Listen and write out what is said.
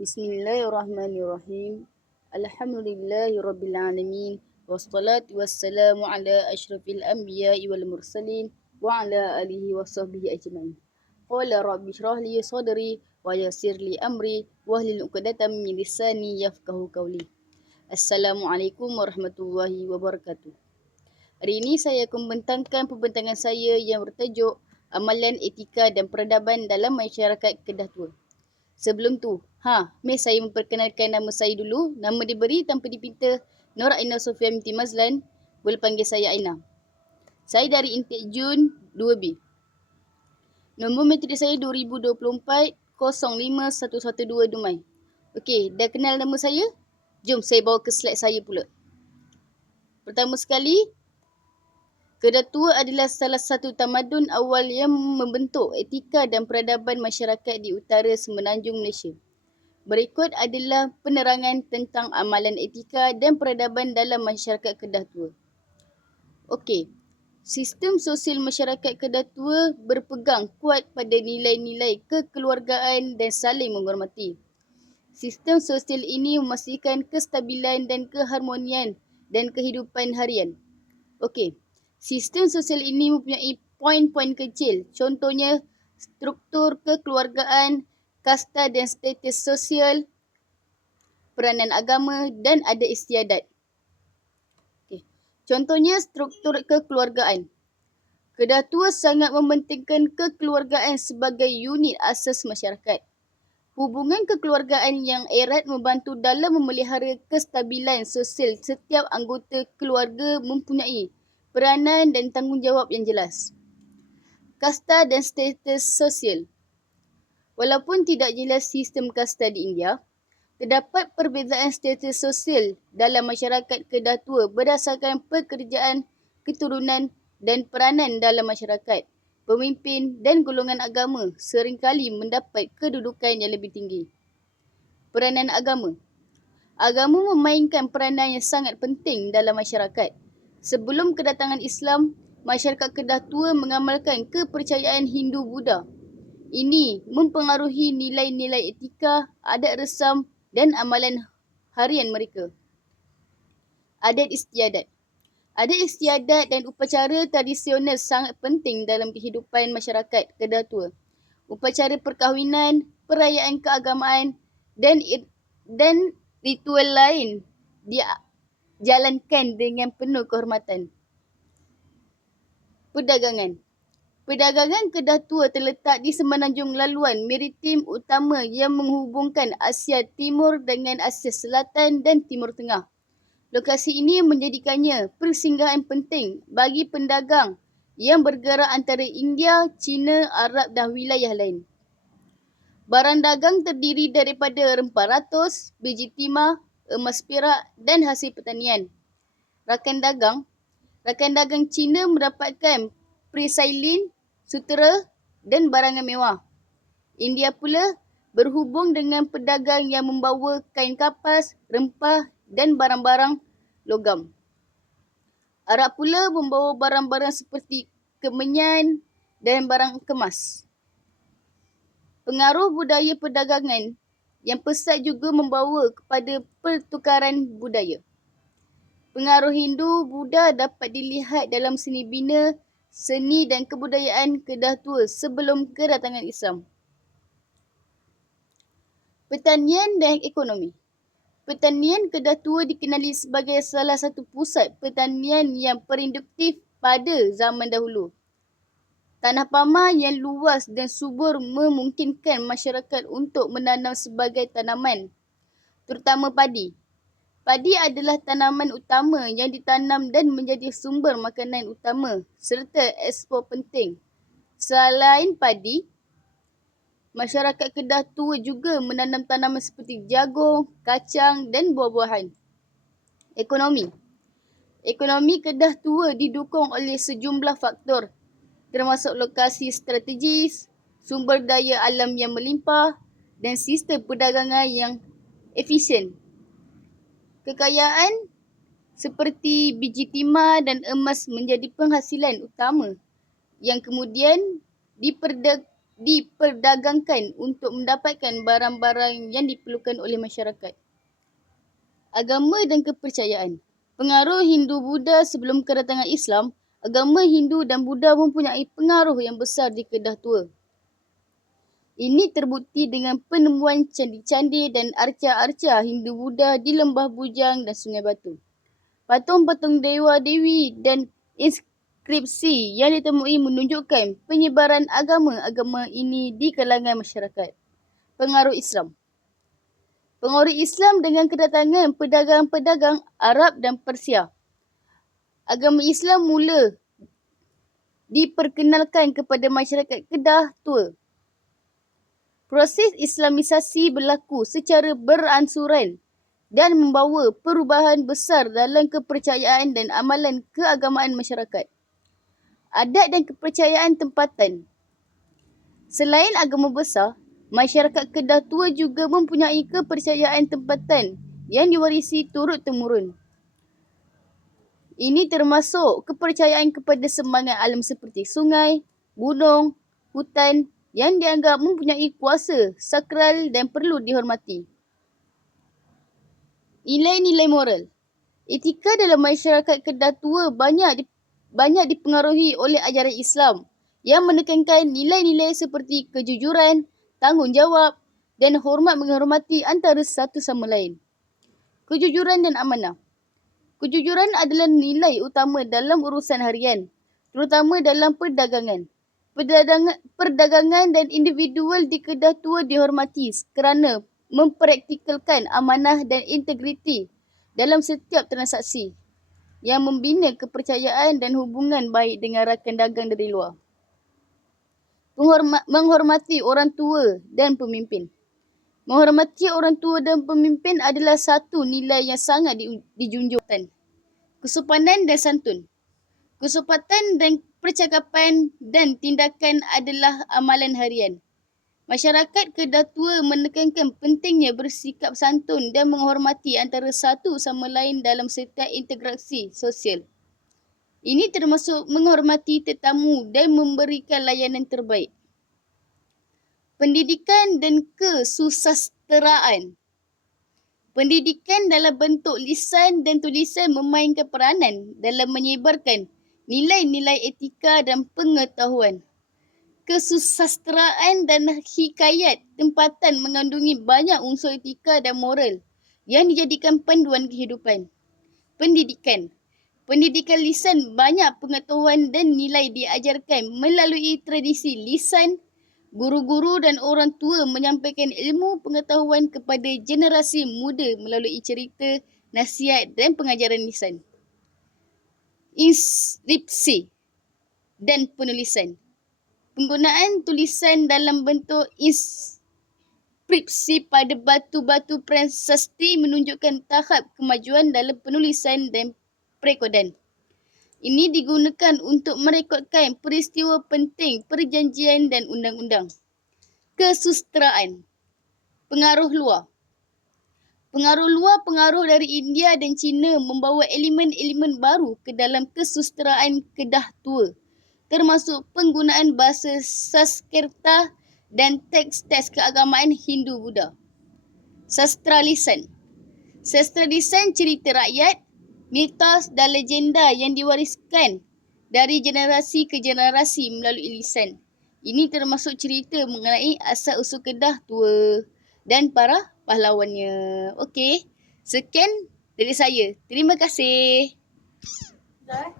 Bismillahirrahmanirrahim. Alhamdulillahirrabbilalamin. Wassalatu wassalamu ala ashrafil anbiya'i wal mursalin wa ala alihi wa sahbihi ajma'in. Qala rabbi shrah li sadri wa yassir li amri wahlul 'uqdatam min lisani yafqahu qawli. Assalamualaikum warahmatullahi wabarakatuh. Hari ini saya akan membentangkan pembentangan saya yang bertajuk Amalan Etika dan Peradaban dalam Masyarakat Kedah Tua. Sebelum tu, mari saya memperkenalkan nama saya dulu. Nama diberi tanpa dipinta, Nur Aina Sofia binti Mazlan. Boleh panggil saya Aina. Saya dari Intake Jun 2B. Nombor matrik saya 2024 05112 Dumai. Okey, dah kenal nama saya? Jom saya bawa ke slide saya pula. Pertama sekali, Kedah Tua adalah salah satu tamadun awal yang membentuk etika dan peradaban masyarakat di utara Semenanjung Malaysia. Berikut adalah penerangan tentang amalan etika dan peradaban dalam masyarakat Kedah Tua. Okey, sistem sosial masyarakat Kedah Tua berpegang kuat pada nilai-nilai kekeluargaan dan saling menghormati. Sistem sosial ini memastikan kestabilan dan keharmonian dan kehidupan harian. Okey, sistem sosial ini mempunyai poin-poin kecil. Contohnya, struktur kekeluargaan, kasta dan status sosial, peranan agama dan adat istiadat. Okay. Contohnya, struktur kekeluargaan. Kedah Tua sangat mementingkan kekeluargaan sebagai unit asas masyarakat. Hubungan kekeluargaan yang erat membantu dalam memelihara kestabilan sosial. Setiap anggota keluarga mempunyai peranan dan tanggungjawab yang jelas. Kasta dan status sosial. Walaupun tidak jelas sistem kasta di India, terdapat perbezaan status sosial dalam masyarakat Kedah Tua berdasarkan pekerjaan, keturunan dan peranan dalam masyarakat. Pemimpin dan golongan agama seringkali mendapat kedudukan yang lebih tinggi. Peranan agama. Agama memainkan peranan yang sangat penting dalam masyarakat. Sebelum kedatangan Islam, masyarakat Kedah Tua mengamalkan kepercayaan Hindu-Buddha. Ini mempengaruhi nilai-nilai etika, adat resam dan amalan harian mereka. Adat istiadat. Adat istiadat dan upacara tradisional sangat penting dalam kehidupan masyarakat Kedah Tua. Upacara perkahwinan, perayaan keagamaan dan ritual lain dijalankan dengan penuh kehormatan. Perdagangan. Perdagangan Kedah Tua terletak di semenanjung laluan maritim utama yang menghubungkan Asia Timur dengan Asia Selatan dan Timur Tengah. Lokasi ini menjadikannya persinggahan penting bagi pendagang yang bergerak antara India, China, Arab dan wilayah lain. Barang dagang terdiri daripada rempah ratus, biji timah, emas perak dan hasil pertanian. Rakan dagang China mendapatkan presilin, sutera dan barangan mewah. India pula berhubung dengan pedagang yang membawa kain kapas, rempah dan barang-barang logam. Arab pula membawa barang-barang seperti kemenyan dan barang kemas. Pengaruh budaya perdagangan yang pesat juga membawa kepada pertukaran budaya. Pengaruh Hindu, Buddha dapat dilihat dalam seni bina, seni dan kebudayaan Kedah Tua sebelum kedatangan Islam. Pertanian dan ekonomi. Pertanian Kedah Tua dikenali sebagai salah satu pusat pertanian yang produktif pada zaman dahulu. Tanah pamah yang luas dan subur memungkinkan masyarakat untuk menanam sebagai tanaman, terutama padi. Padi adalah tanaman utama yang ditanam dan menjadi sumber makanan utama serta ekspor penting. Selain padi, masyarakat Kedah Tua juga menanam tanaman seperti jagung, kacang dan buah-buahan. Ekonomi. Ekonomi Kedah Tua didukung oleh sejumlah faktor, termasuk lokasi strategis, sumber daya alam yang melimpah dan sistem perdagangan yang efisien. Kekayaan seperti biji timah dan emas menjadi penghasilan utama yang kemudian diperdagangkan untuk mendapatkan barang-barang yang diperlukan oleh masyarakat. Agama dan kepercayaan. Pengaruh Hindu-Buddha sebelum kedatangan Islam, agama Hindu dan Buddha mempunyai pengaruh yang besar di Kedah Tua. Ini terbukti dengan penemuan candi-candi dan arca-arca Hindu-Buddha di Lembah Bujang dan Sungai Batu. Patung-patung dewa-dewi dan inskripsi yang ditemui menunjukkan penyebaran agama-agama ini di kalangan masyarakat. Pengaruh Islam. Pengaruh Islam dengan kedatangan pedagang-pedagang Arab dan Persia. Agama Islam mula diperkenalkan kepada masyarakat Kedah Tua. Proses Islamisasi berlaku secara beransuran dan membawa perubahan besar dalam kepercayaan dan amalan keagamaan masyarakat. Adat dan kepercayaan tempatan. Selain agama besar, masyarakat Kedah Tua juga mempunyai kepercayaan tempatan yang diwarisi turut-temurun. Ini termasuk kepercayaan kepada semangat alam seperti sungai, gunung, hutan yang dianggap mempunyai kuasa sakral dan perlu dihormati. Nilai-nilai moral. Etika dalam masyarakat Kedah Tua banyak dipengaruhi oleh ajaran Islam yang menekankan nilai-nilai seperti kejujuran, tanggungjawab dan hormat menghormati antara satu sama lain. Kejujuran dan amanah. Kejujuran adalah nilai utama dalam urusan harian, terutama dalam perdagangan. Perdagangan dan individual di Kedah Tua dihormati kerana mempraktikalkan amanah dan integriti dalam setiap transaksi yang membina kepercayaan dan hubungan baik dengan rakan dagang dari luar. Menghormati orang tua dan pemimpin. Menghormati orang tua dan pemimpin adalah satu nilai yang sangat dijunjukkan. Kesopanan dan santun. Kesopanan dan percakapan dan tindakan adalah amalan harian. Masyarakat Kedah Tua menekankan pentingnya bersikap santun dan menghormati antara satu sama lain dalam setiap interaksi sosial. Ini termasuk menghormati tetamu dan memberikan layanan terbaik. Pendidikan dan kesusasteraan. Pendidikan dalam bentuk lisan dan tulisan memainkan peranan dalam menyebarkan nilai-nilai etika dan pengetahuan. Kesusasteraan dan hikayat tempatan mengandungi banyak unsur etika dan moral yang dijadikan panduan kehidupan. Pendidikan. Pendidikan lisan banyak pengetahuan dan nilai diajarkan melalui tradisi lisan. Guru-guru dan orang tua menyampaikan ilmu pengetahuan kepada generasi muda melalui cerita, nasihat dan pengajaran lisan. Inskripsi dan penulisan. Penggunaan tulisan dalam bentuk inskripsi pada batu-batu prasasti menunjukkan tahap kemajuan dalam penulisan dan perekodan. Ini digunakan untuk merekodkan peristiwa penting, perjanjian dan undang-undang. Kesusasteraan. Pengaruh luar. Pengaruh dari India dan China membawa elemen-elemen baru ke dalam kesusasteraan Kedah Tua, termasuk penggunaan bahasa Sanskerta dan teks-teks keagamaan Hindu-Buddha. Sastra lisan. Sastra lisan cerita rakyat, mitos dan legenda yang diwariskan dari generasi ke generasi melalui lisan. Ini termasuk cerita mengenai asal-usul Kedah Tua dan para pahlawannya. Okey, sekian dari saya. Terima kasih. Dah.